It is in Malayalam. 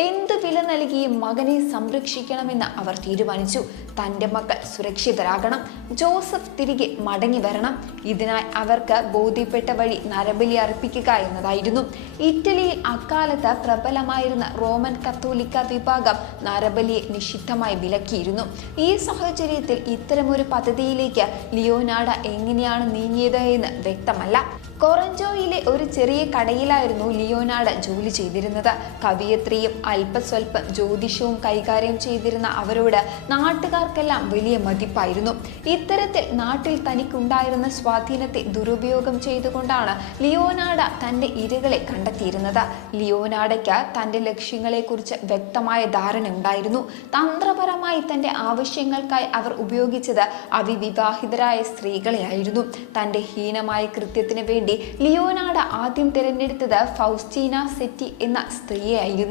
എന്ത് വില നൽകിയും മകനെ സംരക്ഷിക്കണമെന്ന് അവർ തീരുമാനിച്ചു. തൻ്റെ മക്കൾ സുരക്ഷിതരാകണം, ജോസഫ് തിരികെ മടങ്ങി വരണം. ഇതിനായി അവർക്ക് ബോധ്യപ്പെട്ട വഴി നരബലി അർപ്പിക്കുക എന്നതായിരുന്നു. ഇറ്റലിയിൽ അക്കാലത്ത് പ്രബലമായിരുന്ന റോമൻ കത്തോലിക്ക വിഭാഗം നരബലിയെ നിഷിദ്ധമായി വിലക്കിയിരുന്നു. ഈ സാഹചര്യത്തിൽ ഇത്തരമൊരു പദ്ധതിയിലേക്ക് ലിയോനാർഡോ എങ്ങനെയാണ് നീങ്ങിയത് എന്ന് വ്യക്തമല്ല. കൊറഞ്ചോയിലെ ഒരു ചെറിയ കടയിലായിരുന്നു ലിയോനാർഡോ ജോലി ചെയ്തിരുന്നത്. കവിയത്രിയും അല്പസ്വല്പം ജ്യോതിഷവും കൈകാര്യം ചെയ്തിരുന്ന അവരോട് നാട്ടുകാർക്കെല്ലാം വലിയ മതിപ്പായിരുന്നു. ഇത്തരത്തിൽ നാട്ടിൽ തനിക്കുണ്ടായിരുന്ന സ്വാധീനത്തെ ദുരുപയോഗം ചെയ്തുകൊണ്ടാണ് ലിയോനാർഡോ തൻ്റെ ഇരകളെ കണ്ടെത്തിയിരുന്നത്. ലിയോനാർഡോയ്ക്ക് തൻ്റെ ലക്ഷ്യങ്ങളെക്കുറിച്ച് വ്യക്തമായ ധാരണ ഉണ്ടായിരുന്നു. തന്ത്രപരമായി തൻ്റെ ആവശ്യങ്ങൾക്കായി അവർ ഉപയോഗിച്ചത് അവിവാഹിതരായ സ്ത്രീകളെയായിരുന്നു. തൻ്റെ ഹീനമായ കൃത്യത്തിന് വേണ്ടി ലിയോനാർഡോ ആദ്യം തിരഞ്ഞെടുത്തത് ഫൗസ്റ്റീന സെറ്റി എന്ന സ്ത്രീയെയായിരുന്നു.